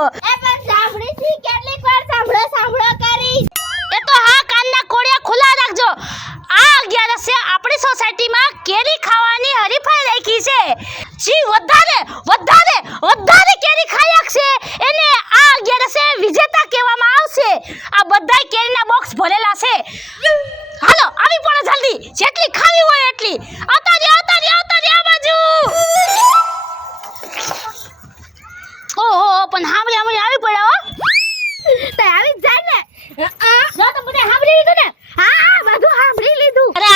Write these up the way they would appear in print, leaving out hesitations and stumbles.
રાખજો. એ પણ સાંભળી થી કેટલીક વાર સાંભળો કરી. એ તો હા, કાનના કોડિયા ખુલ્લા રાખજો. આ 11 આપણી સોસાયટીમાં કેરી ખાવાની હરીફાઈ રાખી છે. જી વધારે કેરી ખાઈ શકશે એને આ 11 વિજેતા કહેવામાં આવશે. આ બધાય કેરીના બોક્સ ભરેલા છે. હાલો આવી પડો જલ્દી, જેટલી ખાવી હોય એટલી. આવતા જ આ બાજુ. ઓહો, પણ હામરી આવી પડ્યા હો. તો આવી જ જાય ને. જો તો બધે સાંભળી લીધું ને. હા બધું સાંભળી લીધું. અરે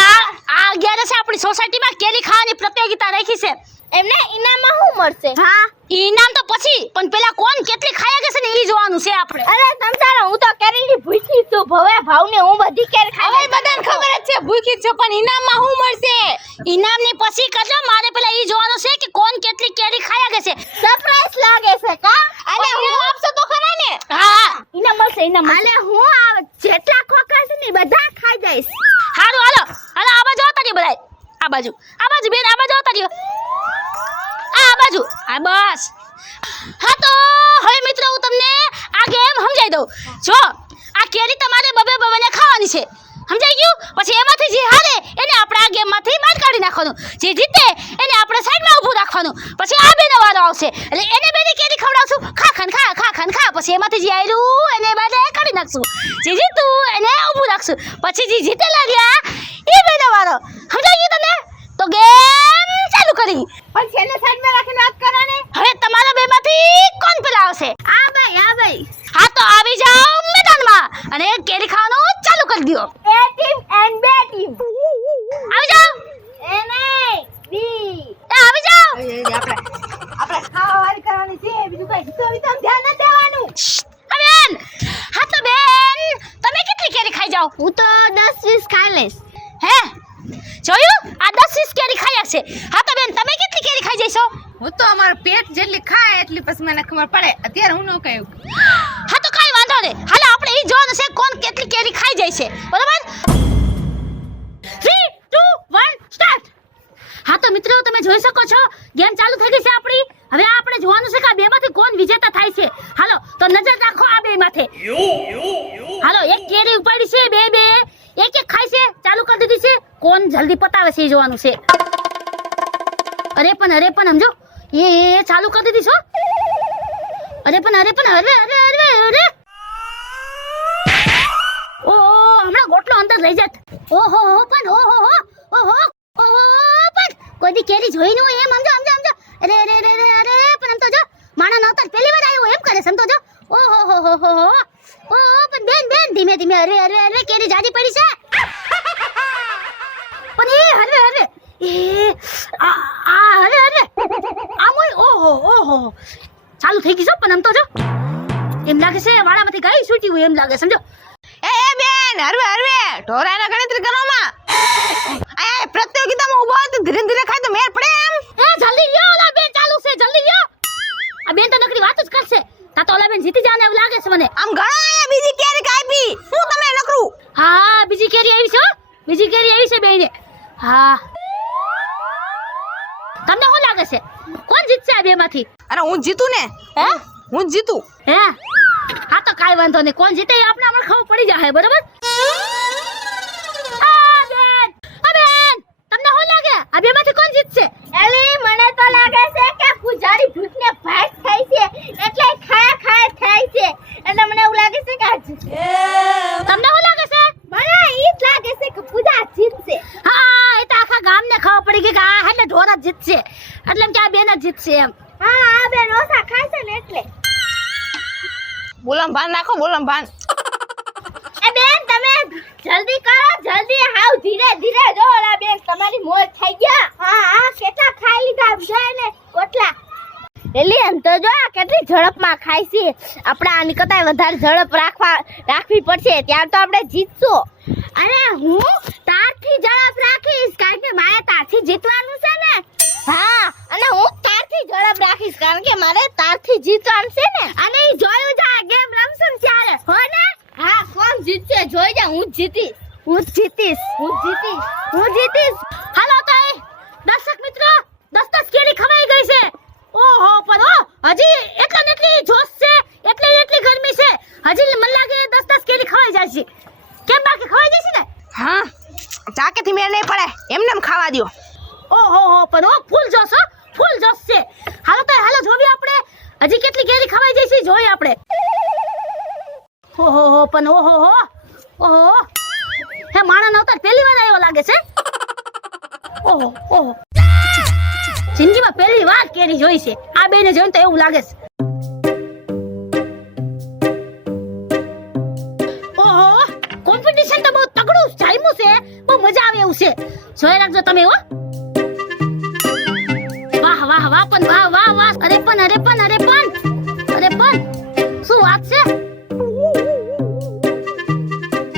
આ 11 આપણી સોસાયટીમાં કેરી ખાવાની પ્રતિયોગિતા રાખી છે. એમને ઇનામમાં શું મળશે? હા, ઇનામ તો પછી, પણ પેલા કોણ કેટલી ખાયા જશે ને એ જોવાનું છે આપણે. અરે સમજારો, હું તો કેરીની ભૂખી છું. ભવે ભાવને હું બધી કેરી ખાઈ. હવે બધાને ખબર જ છે ભૂખી છો, પણ ઇનામમાં શું મળશે? ઇનામની પછી કરજો. મારે પેલા એ જોવાનું છે કે કોણ કેટલી કેરી ખાયા જશે. સરપ્રાઈઝ લાગે છે કા? અને હું આપશો તો ખરા ને? હા, ઇનામ મળશે. અલે હું આ જેટલા ખોખા છે ને બધા ખાઈ જઈશ. હારું હાલો આ બાજુ આવતા રહ્યો બધાય. આ બાજુ બેન, આ બાજુ આવતા રહ્યો. આ બાજુ આ બસ. હા તો હવે મિત્રો હું તમને આ ગેમ સમજાઈ દઉં. જો આ કેરી તમારે બબે ખાવાની છે, સમજાઈ ગયું? પછી એમાંથી જે હારે એને આપણે આ ગેમમાંથી બહાર કાઢી નાખવાનું. જે જીતે એને આપણે સાઈડમાં ઊભું રાખવાનું. પછી આ બેનો વારો આવશે એટલે એને બેની કેરી ખવડાવશું. ખા. પછી એમાંથી જે આવ્યું એને બહાર કાઢી નાખશું. જે જીતું એને ઊભું રાખશું. પછી જે જીતે લાગ્યા એ બેનો વારો. સમજાઈ ગયું તમને? તો ગેમ ચાલુ કરી. પણ છેલ્લે સાઈડમાં રાખીને વાત કરો ને. હવે તમારા બેમાંથી કોણ પેલા આવશે? આ ભાઈ. હા તો આવી જાઓ મેદાનમાં અને કેરી ખાવાનું ચાલુ કરી દો. એ ટીમ એન્ડ બે ટીમ. આવી જાઓ. એ નહીં બી. આવી જાઓ. આપણે ખાવાવાળી કરવાની છે. બીજું કઈ ગીતો ધ્યાન ન દેવાનું. બેન, હા તો બેન તમે કેટલી કેરી ખાઈ જાઓ? હું તો 10-20 ખાઈ લઈશ. હે જોયું? આ 10-20 કેરી ખાયા છે. હા તો બેન તમે કેટલી કેરી ખાઈ જઈશો? હું તો અમારું પેટ જેટલી ખાય એટલી પછી મને ખબર પડે. અત્યારે હું ન કહ્યું. હા તો કાઈ વાંધો નહીં. હાલો આપણે એ જોવાનું છે કોણ કેટલી કેરી ખાઈ જાય છે. બરાબર? 3 2 1 સ્ટાર્ટ. હા તો મિત્રો તમે જોઈ શકો છો ગેમ ચાલુ થઈ ગઈ છે આપણી. હવે આપણે જોવાનું છે કે આ બેમાંથી કોણ વિજેતા થાય છે. હાલો તો નજર રાખો આ બે માથે. હાલો એક કેરી ઉપાડી છે, બે એક ખાય છે. ચાલુ કરી દીધી છે. કોણ જલ્દી પતાવે છે એ જોવાનું છે. અરે પણ સમજો એ ચાલુ કરી દીધી છો. અરે ઓહો હમણાં ગોટલો અંદર લઈ જાત. ઓહો પણ કોઈ દી કેરી જોઈ નું એમ સમજો. અરે પણ આમ તો જો માણા નહોતા પહેલી વાર આવ્યો એમ કરે સમજો જો. ઓહો પણ બેન ધીમે અરે કેરી જાજી પડી છે. પણ એ અરે આમોય ઓહો ચાલુ થઈ ગઈ છે. પણ આમ તો જો એમ લાગે છે વાળામાંથી ગાય છૂટી હોય એમ લાગે સમજો. એ બેન હરવે ઢોરાના ગણતરી કરવામાં આ પ્રતિયોગિતામાં ઊભો હોય તો ધીરે ખાય તો મેર પડે એમ. એ જલ્દી લ્યો, ઓલા બેન ચાલુ છે, જલ્દી લ્યો. આ બેન તો નકરી વાત જ કરશે. તા તો ઓલા બેન જીતી જાને એવું લાગે છે મને. આમ ઘણો આયા બીજી કેરી કાપી. હું તમે નકરું. હા બીજી કેરી આવી છે હો. બીજી કેરી આવી છે બેને. હા તમને શું લાગે છે કોણ જીતશે આ બેમાંથી? અરે હું જીતું ને. હે હું જીતું. હે હા તો કાઈ વાંધો નહીં. કોણ જીતે એ આપણે ખબર પડી જાય. બરાબર? બેન તમને શું લાગે આ બેમાંથી કોણ જીતશે? એલી મને તો લાગે છે કે પૂજારી ભૂખને ભાત ખાય છે એટલે ખાય થાય છે. એટલે મને એવું લાગે છે કે આ જીતશે. તમને શું લાગે છે? મને ઈ જ લાગે છે કે પૂજા જીતશે. હા એ તો આખા ગામને ખબર પડી ગઈ કે આ હેને ઢોર જ જીતશે. એટલે કે આ બેન જ જીતશે એમ. હા આ બેન ઓસા ખાય છે ને એટલે. બોલમ ભાન નાખો ભાન. એ બેન તમે જલ્દી કરો જલ્દી. હાવ ધીરે જો ઓલા બેન તમારી મોજ થઈ ગયા. હા કેટલા ખાઈ લીધા જોઈને કોટલા. એલી એમ તો જો કેટલી ઝડપમાં ખાય છે. આપણે આની કરતાં વધારે ઝડપ રાખવી પડશે ત્યાં તો આપણે જીતશું. અરે હું તારથી ઝડપ રાખીશ કારણ કે મારે તારથી જીતવાનું છે ને. હા અને હું તારથી ઝડપ રાખીશ કારણ કે મારે તારથી જીતવાનું છે ને. અને ઈ જોયું જા ગેમ રમશું ત્યારે હો ને. હા કોણ જીતશે જોઈ જા. હું જીતીશ. હાલો તો એ દર્શક મિત્રો 10 કેરી ખવાઈ ગઈ છે. ઓહો પણ હજી એટલી જોશ છે એનાથી મેળ નહીં પડે, એમને એમ ખાવા દ્યો. ઓહો હો પણ ઓ ફૂલ જોશ હો, ફૂલ જોશ છે. હાલો જોવી આપણે હજી કેટલી કેરી ખવાઈ જઈ છે જોઈ આપણે. ઓહો હો પણ ઓહો હે માણા નવતાર પહેલી વાર આવ્યો લાગે છે. ઓહો જિંદગીમાં પહેલી વાર કેરી જોઈ છે આ બેને જોઈને તો એવું લાગે છે. ઓહો કોમ્પિટિશન તો બહુ તગડું જામ્યું છે, બહુ મજા આવે એવું છે. જોઈ રાખજો તમે હો. વાહ પણ વાહ અરે પણ શું વાત છે.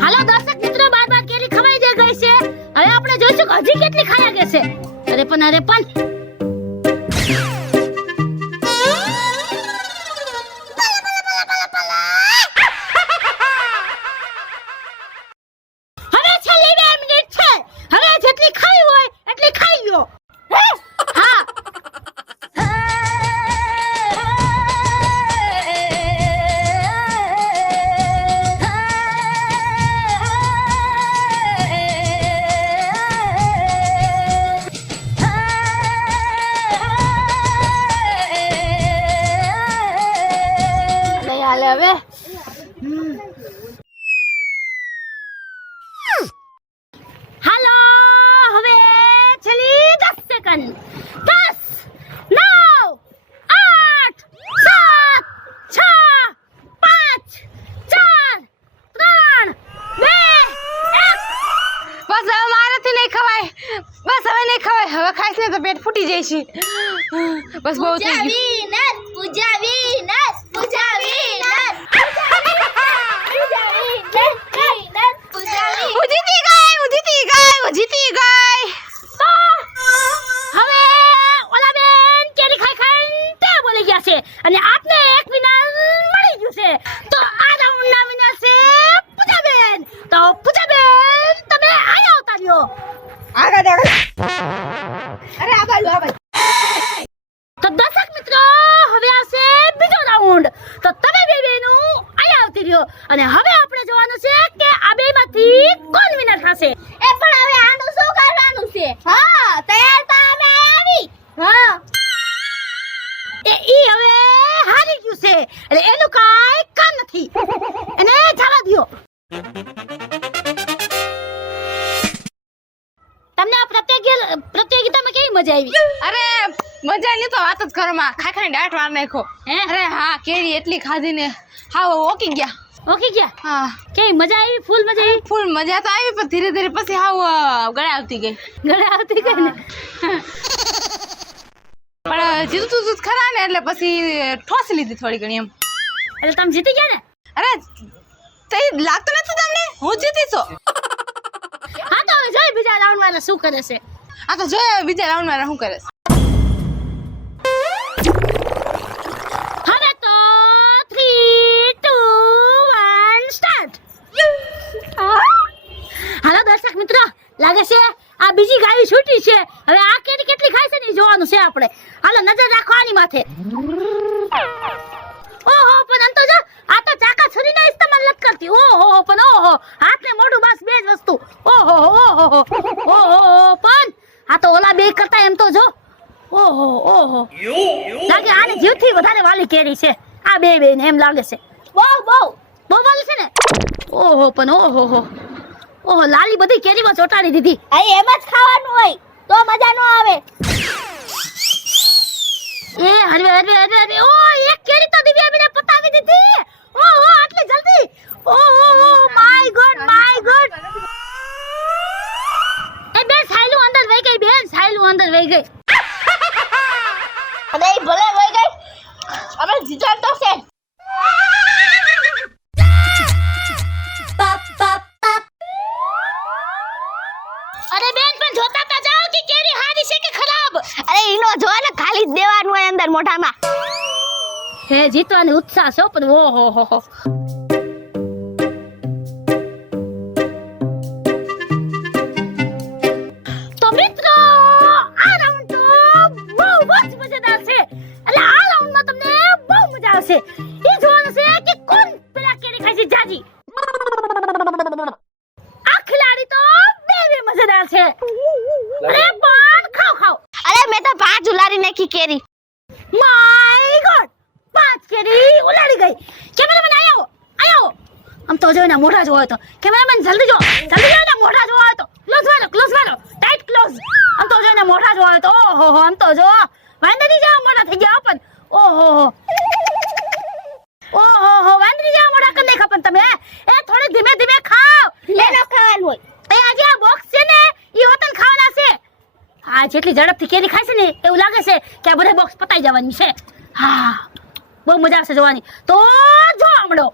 હાલો દર્શક મિત્રો, બાર કેરી ખવાઈ ગઈ છે. હવે આપણે જોઈશું કે હજી કેટલી ખાયા ગઈ છે. અરે પણ હવે છેલ્લી 2 મિનિટ છે. હવે જેટલી ખાવી હોય એટલી ખાઈ લ્યો. હા હાલે હવે. હાલો હવે છેલ્લી 10 સેકન્ડ. 10 9 8 7 6 5 4 3 2 1. બસ હવે મારાથી નહીં ખવાય, બસ હવે નહીં ખવાય. હવે ખાઈશ ને તો પેટ ફૂટી જાય છે. બસ બહુ થઈ ગયું. પૂજા વિનર હું જીતી ગઈ. તો હવે ઓલા બેન કેરી ખાઈને તે બોલી ગયા છે અને આપને એક વિનર મળી ગયું છે. તો આ રાઉન્ડના વિનર છે પૂજાબેન. તો પૂજાબેન તમે આયા ઉતાર્યો. આગળ અરે આ બાજુ. તો દર્શક મિત્રો હવે આવશે બીજો રાઉન્ડ. તો તમે બે બેનું આયા આવતી રહ્યો અને હવે આપણે જોવાનું છે કે આ બેમાંથી કોણ વિનર થશે. એ પણ હવે આનું શું કરવાનું છે? હા તૈયાર તો અમે આવી. હા ઈ હવે હારી ગયું છે એટલે એનું કાઈ કામ નથી, એને જવા દ્યો. તમને આ પ્રતિયોગિતામાં કેવી મજા આવી? અરે મજા ની તો વાત જ કરો માં. ખાઈ દાંત વાર નાખો. હે? અરે હા કેરી એટલી ખાધી ને હા ઓકી ગયા. ઓકે ગયા? હા કેવી મજા આવી? ફૂલ મજા આવી? ફૂલ મજા તો આવી પણ ધીરે ધીરે પછી હાવ ગળે આવતી ગઈ. ગળે આવતી ગઈ ને. પણ જીતું ખરા ને એટલે પછી ઠોસ લીધી થોડી ઘણી એમ. એટલે તમે જીતી ગયા ને? અરે તે લાગતું નથી તમને હું જીતી છું. હા તો હવે જોઈ બીજા રાઉન્ડ વાળા શું કરે છે. આ તો જોયે બીજા રાઉન્ડ માં શું કરે છે. હવે તો 3 2 1 સ્ટાર્ટ. હાલો દર્શક મિત્રો, લાગે છે આ બીજી ગાડી છૂટી છે. હવે આ કેરી કેટલી ખાય છે ને ઈ જોવાનું છે આપણે. હાલો નજર રાખો આની માથે. ઓહો પણ અંતો જો આ તો ચાકા છરીના ઇસ્તેમાલ નથી કરતી. ઓહો પણ ઓહો હાથ ને મોઢું બસ બે જ વસ્તુ. ઓહો પણ આ તો ઓલા બે કરતા એમ તો જો. ઓહો લાગે આને જીવથી વધારે વાલી કેરી છે આ બે ને એમ લાગે છે. બહુ વાલી છે ને. ઓહો પણ ઓહો લાલી બધી કેરીમાં ચોટાડી દીધી. અરે એમ જ ખાવાનું હોય તો મજા ન આવે. એ હરવે ઓ એક કેરી તો દિવ્યાબેને પતાવી દીધી. ઓહો આટલી જલ્દી. ઓહો માય ગોડ. એ બે સાયલું અંદર વઈ ગઈ બેન, સાયલું અંદર વઈ ગઈ. અને ઈ ભલે વઈ ગઈ આપણે જીતવાનું તો છે. અરે બેન પણ જોતા તા જાઓ કે કેરી હારી છે કે ખરાબ. અરે ઈનો જો ને ખાલી જ દેવાનું હોય અંદર મોઢામાં. હે જીતવાની ઉત્સાહ છે પણ ઓહો. તો મિત્રો આ રાઉન્ડ તો બહુ જ મજેદાર છે. એટલે આ રાઉન્ડમાં તમને બહુ મજા આવશે. એ જોવાનું છે કે કોણ પેલા કેરી ખાય છે જાજી. આ ખિલાડી તો બે મજેદાર છે. ઉલાડી ગઈ. કેમેરામેન આયો આયો. આમ તો જો એના મોઢા જોવો તો. કેમેરામેન જલ્દી જો એના મોઢા જોવો તો. ક્લોઝ વાળો ટાઈટ ક્લોઝ. આમ તો જો એના મોઢા જોવો તો. ઓહો આમ તો જો વાંદરી જેવા મોઢા થઈ ગયા પણ. ઓહો વાંદરી જેવા મોઢા કરી નાખ્યા પણ તમે. એ થોડી ધીમે ધીમે ખાઓ. લેનો ખાવાનું હોય. એ આજે આ બોક્સ છે ને ઈ હોતન ખાવાના છે. આ જેટલી ઝડપથી કેરી ખાય છે ને એવું લાગે છે કે આ બધા બોક્સ પતાઈ જવાની છે. હા બહુ મજા આવશે જોવાની. તો જો હમણો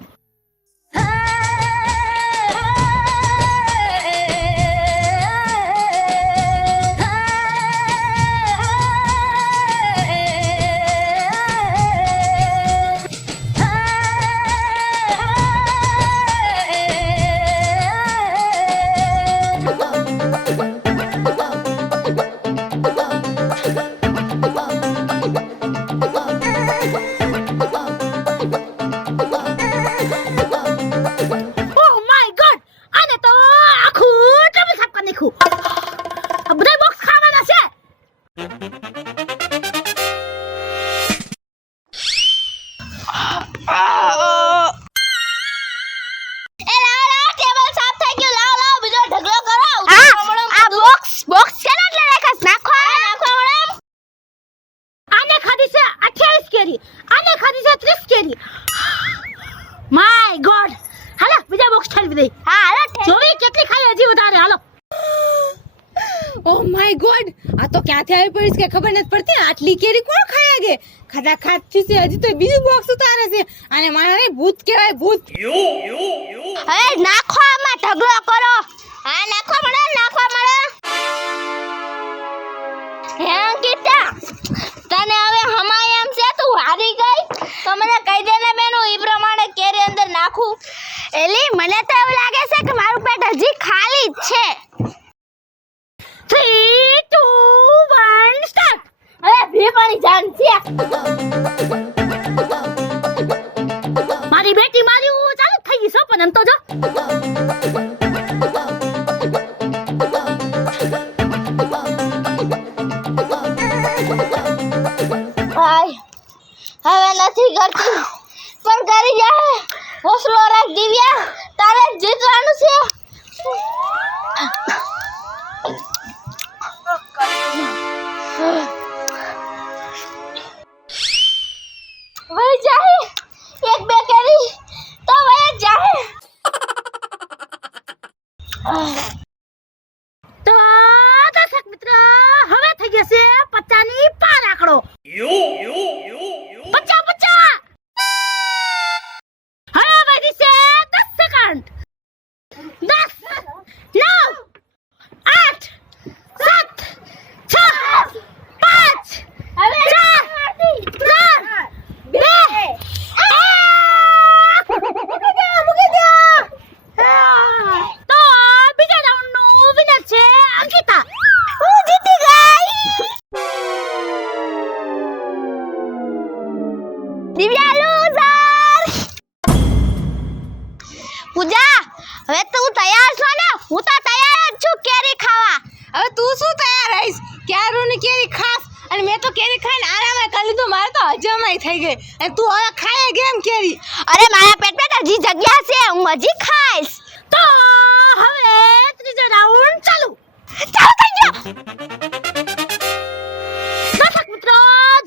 માય ગોડ. હાલો બીજા બોક્સ ઠાલવી દે. હા હાલો જોવી કેટલી ખાઈ હજી વધારે. હાલો. ઓ માય ગોડ, આ તો ક્યાંથી આવી પડી છે કે ખબર નથી પડતી. આટલી કેરી કોણ ખાયા ગે? ખાધા ખાધી છે હજી તો બીજું બોક્સ ઉતારે છે. અને મારે ભૂત કહેવાય ભૂત. હવે નાખો આમાં ઢગલો કરો. હા નાખો મળે. હે અંકિતા તને હવે હમાય એમ છે તું હારી ગઈ તો મને કહી દે ને બેન હું ઈ પ્રમાણે કેરી અંદર નાખું. એલી મને તો એવું લાગે છે કે મારું પેટ હજી ખાલી જ છે. 3 2 1 સ્ટાર્ટ. હવે ભી પાણી જાન છે. મારી બેટી મારી ચાલુ થઈ ગઈ છે પણ એમ તો જો. હવે નથી કરતી પણ કરી જાય. હોસલો રાખ દિવ્યા, તારે જીતવાનું છે. વહી જાય એક બે કેરી તો વહી જાય. તો દર્શક મિત્ર હવે થઈ જશે 50 ની પાર આંકડો. 50 હવે વધી છે 10 સેકન્ડ. 10 9 8 7 6 5 હવે 4 તો બીજા રાઉન્ડ નું વિનર છે અંકિતા. હું જીતી ગઈ. દિવ્યા લૂઝર. પૂજા હવે તું તૈયાર છો ને? હું તો તૈયાર જ છું કેરી ખાવા. હવે તું શું તૈયાર રહીશ? ક્યારુની કેરી ખાસ અને મેં તો કેરી ખાઈને આરામે કરી લીધું. મારે તો હજમાઈ થઈ ગઈ અને તું હવે ખાય કેમ કેરી? અરે મારા પેટમાં હજી જગ્યા છે, હું હજી ખાઈશ. તો હવે ત્રીજો રાઉન્ડ ચાલુ. ચાલો થઈ ગયો. દર્શક મિત્રો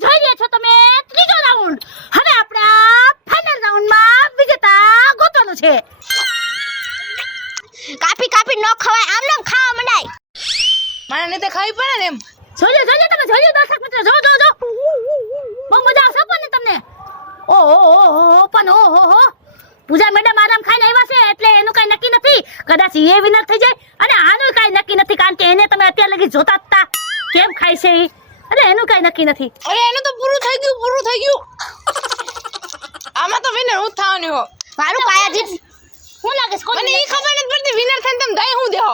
જોઈ રહ્યા છો તમે ત્રીજો રાઉન્ડ. હવે આપણા ફાઇનલ રાઉન્ડમાં વિજેતા ગોતવાનો છે. કાપી કાપી ન ખવાય, આમ નામ ખાવા મંડાય. મારે નહીં તો ખાવી પડે ને એમ. જોજો તમે જોજો દર્શક મિત્રો જો બહુ મજા આવશે પણ તમને. ઓહો પણ ઓહો પૂજા મેડમ આરામ ખાઈને આવ્યા છે એટલે એનું કઈ નક્કી નથી. કદાચ એ વિનર થઈ જાય અને આનું કઈ નક્કી નથી કારણ કે એને તમે અત્યાર લગી જોતા હતા કેમ ખાય છે ઈ. અરે એનું કઈ નક્કી નથી. અરે એનું તો પૂરું થઈ ગયું. આમાં તો વિનર હું જ થવાની હો. મારું કાયા જીત. શું લાગે છે મને ઈ ખબર નથી પડતી વિનર થઈને તમે દઈ હું દેહો.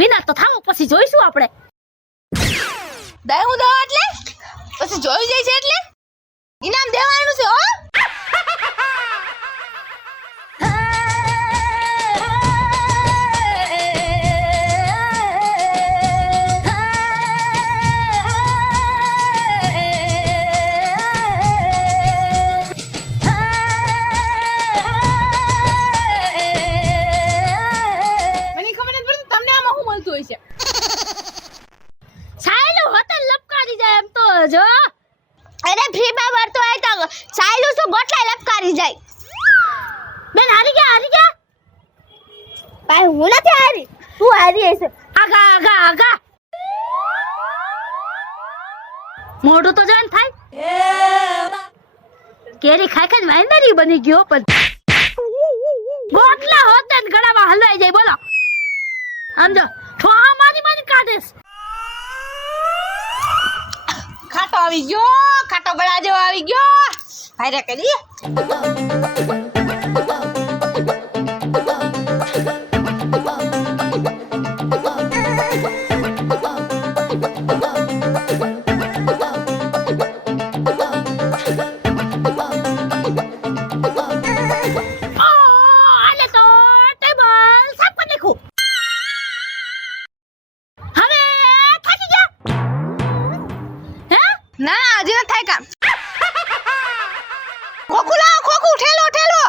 વિનર તો થાવ પછી જોઈશું આપણે. દઈ હું દેહો એટલે પછી જોઈ જાય છે એટલે ઇનામ દેવાનું છે હો. કોટલાય લપકારી જાય. બેન હારી ગયા ભાઈ હું નથી હારી, તું હારી હશે. આગા મોઢું તો જોઈને થાય કેરી ખાઈ વાઇનરી બની ગયો પણ ગોટલા હોત ને ગળામાં હલવાઈ જાય બોલો સમજો ઠોહા મારી કાઢેસ ખાટો આવી ગયો, ખાટો ગળા જેવો આવી ગયો. ભાઈ રે કરી આલે તો ટેબલ સાફ કરી નાખું હવે થાકી ગયા હે ના હજી ન થાય કામ. ખોખું લાવો, ખોખું ઠેલો ઠેલો.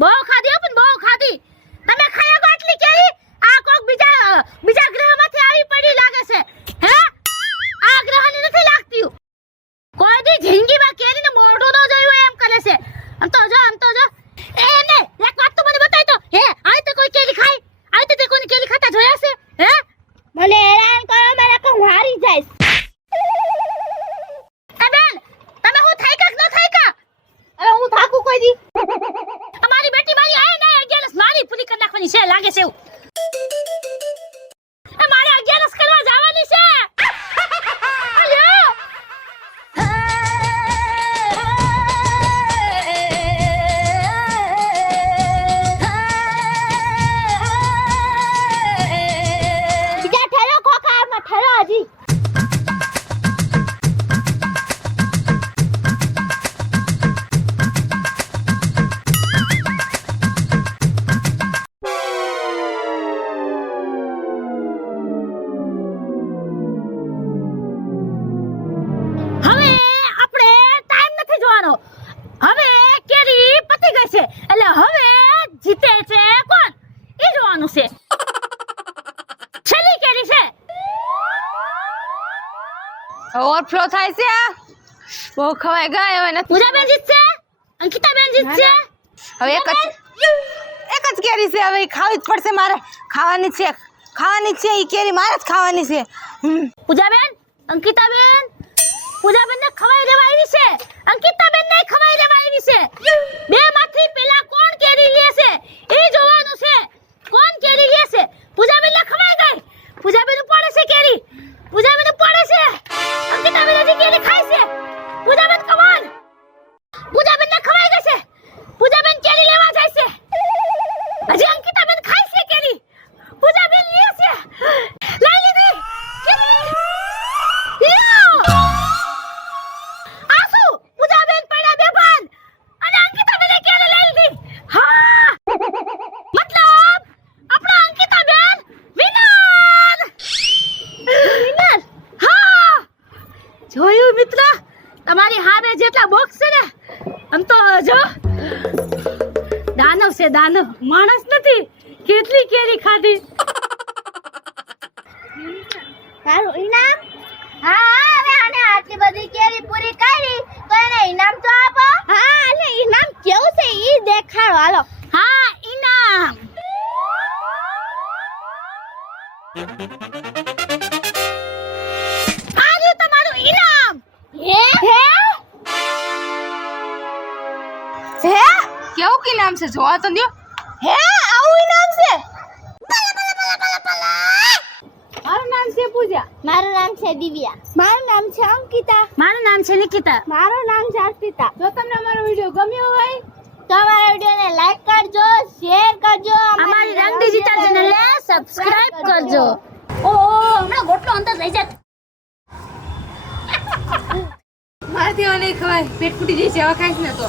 બહુ ખાધી હો, પણ બહુ ખાધી. તમે ખાયા ગોટલી કેરી? આ કોક બીજા ગ્રહમાંથી આવી પડી લાગે છે. હે? આ ગ્રહની નથી લાગતી. કોઈ દી જિંદગીમાં કેરીને મોઢું ન જોયું એમ કરે છે. આમ તો જો એ ને એક વાત તો મને બતાય તો. હે, આ તે કોઈ કેરી ખાય? આ તે કોઈ કેરી ખાતા જોયા છે? હે? મને હેરાન કરો, મને કે હું હારી જઈશ. એ બેન, તમે હું થાય કે ન થાય કા? હવે હું થાકું કોઈ દી. અમારી બેટી મારી આય ને 11 મારી પૂરી કરી નાખવાની છે લાગે છે એવું. એ મારે 11 કરવા જવાની છે. અલ્યો બીજા ઠેલો ખોખામાં ઠેલો હજી. હવે આપણે ટાઈમ નથી જોવાનો. હવે કેરી પતી ગઈ છે એટલે હવે જીતે છે કોણ એ જોવાનું છે. છેલ્લી કેરી છે. ઓવરફ્લો થાય છે. આ બહુ ખવાઈ ગયા હવે નથી. પૂજાબેન જીતશે, અંકિતાબેન જીતશે. હવે એક જ કેરી છે. હવે ઈ ખાવી જ પડશે મારે. ખાવાની છે ઈ કેરી મારે જ ખાવાની છે. પૂજાબેન, અંકિતાબેન, પૂજાબેન ને ખવાઈ દેવા આવી છે. અંકિતાબેન ને ખવાઈ દેવા આવી છે. બે માંથી પેલા કોણ કેરી લે છે એ જોવાનું છે. કોણ કેરી લે છે? પૂજાબેન ને ખવાઈ ગઈ. પૂજાબેન ઉપાડે છે કેરી. પૂજાબેન ઉપાડે છે. અંકિતાબેન હજી કેરી ખાય છે. પૂજાબેન કમાન. પૂજાબેન ને ખવાઈ ગઈ છે. પૂજાબેન કેરી લેવા જાય છે. હજી અંકિતાબેન ખાય છે કેરી. પૂજાબેન લે છે. લઈ લીધી કેરી. લ્યો. આસુ પૂજાબેન પડ્યા બેભાન અને અંકિતાબેને કેરી લઈ લીધી. હા મતલબ આપણા અંકિતાબેન વિનર. હા જોયું મિત્ર, તમારી હારે જેટલા બોક્સ છે ને આમ તો જો દાનવ છે દાનવ, માણસ નથી. કેટલી કેરી ખાધી. તારું ઇનામ? હા હવે આને આટલી બધી કેરી પૂરી કરી તો એને ઇનામ તો આપો. હા એટલે ઇનામ કેવું છે ઈ દેખાડો હાલો. હા ઇનામ. આ રહ્યું તમારું ઇનામ. હે કેવું કી નામ છે જોવા તો દ્યો. હે આવું ઇનામ છે. મારું નામ છે પૂજા. મારું નામ છે દિવ્યા. મારું નામ છે અંકિતા. મારું નામ છે નિકિતા. મારું નામ છે અર્પિતા. જો તમને અમારો વિડિયો ગમ્યો હોય તો અમારા વિડિયોને લાઈક કરજો, શેર કરજો, અમારી રંગ ડિજિટલ ચેનલને સબસ્ક્રાઇબ કરજો. હમણાં ગોટલો અંદર રહી જાય. મારથી હવે નહીં ખવાય. પેટ ફૂટી જશે હવે ખાઈશ ને તો.